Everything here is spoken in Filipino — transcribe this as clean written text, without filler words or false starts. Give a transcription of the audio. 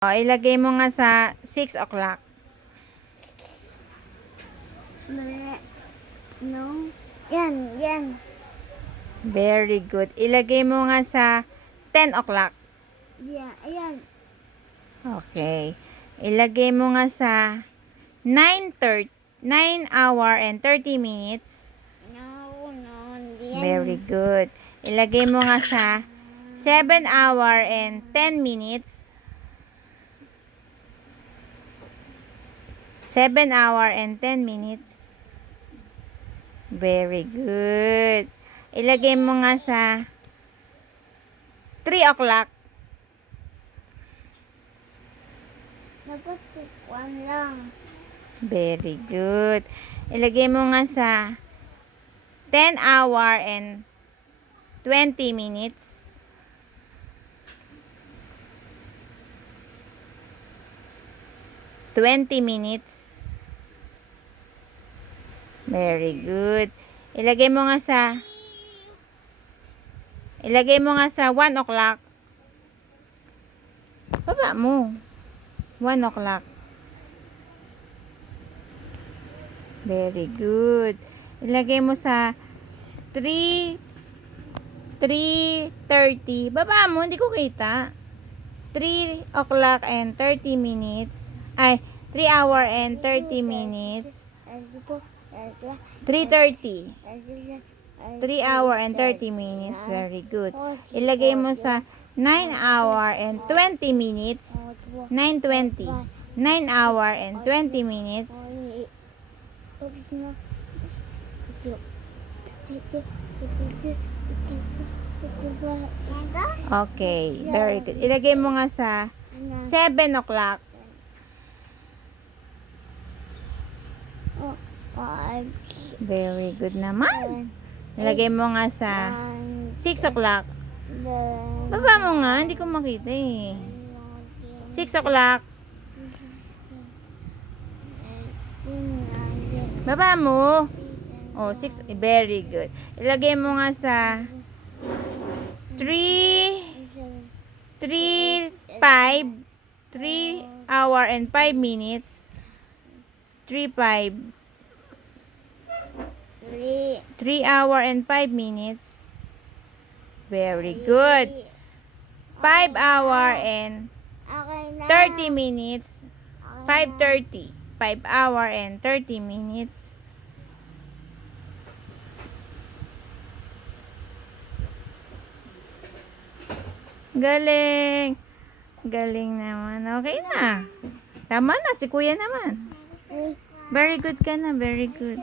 O, ilagay mo nga sa 6 o'clock. No. Yan. Very good. Ilagay mo nga sa 10 o'clock. Yeah, ayan. Okay. Ilagay mo nga sa 9 hour and 30 minutes. No, yan. Very good. Ilagay mo nga sa 7 hour and 10 minutes. 7 hour and 10 minutes. Very good. Ilagay mo nga sa 3 o'clock. Dapat 1 lang. Very good. Ilagay mo nga sa 10 hour and 20 minutes. 20 minutes. Very good. Ilagay mo nga sa 1 o'clock. Baba mo. 1 o'clock. Very good. Ilagay mo sa 3:30. Baba mo, hindi ko kita. 3 o'clock and 30 minutes. 3 hour and 30 minutes. 3:30. 3 hour and 30 minutes. Very good. Ilagay mo sa 9 hour and 20 minutes. 9:20. 9 hour and 20 minutes. Okay. Very good. Ilagay mo nga sa 7 o'clock. 5. Very good naman. Ilagay mo nga sa 6 o'clock. Baba mo nga. Hindi ko makita eh. 6 o'clock. Baba mo. Oh, 6. Very good. Ilagay mo nga sa 3 hour and 5 minutes. 3 hour and 5 minutes. Very good. 5 hour and 30 minutes. 5:30. 5 hour and 30 minutes. Galing. Galing naman. Okay na. Tama na. Si kuya naman. Very good ka na. Very good.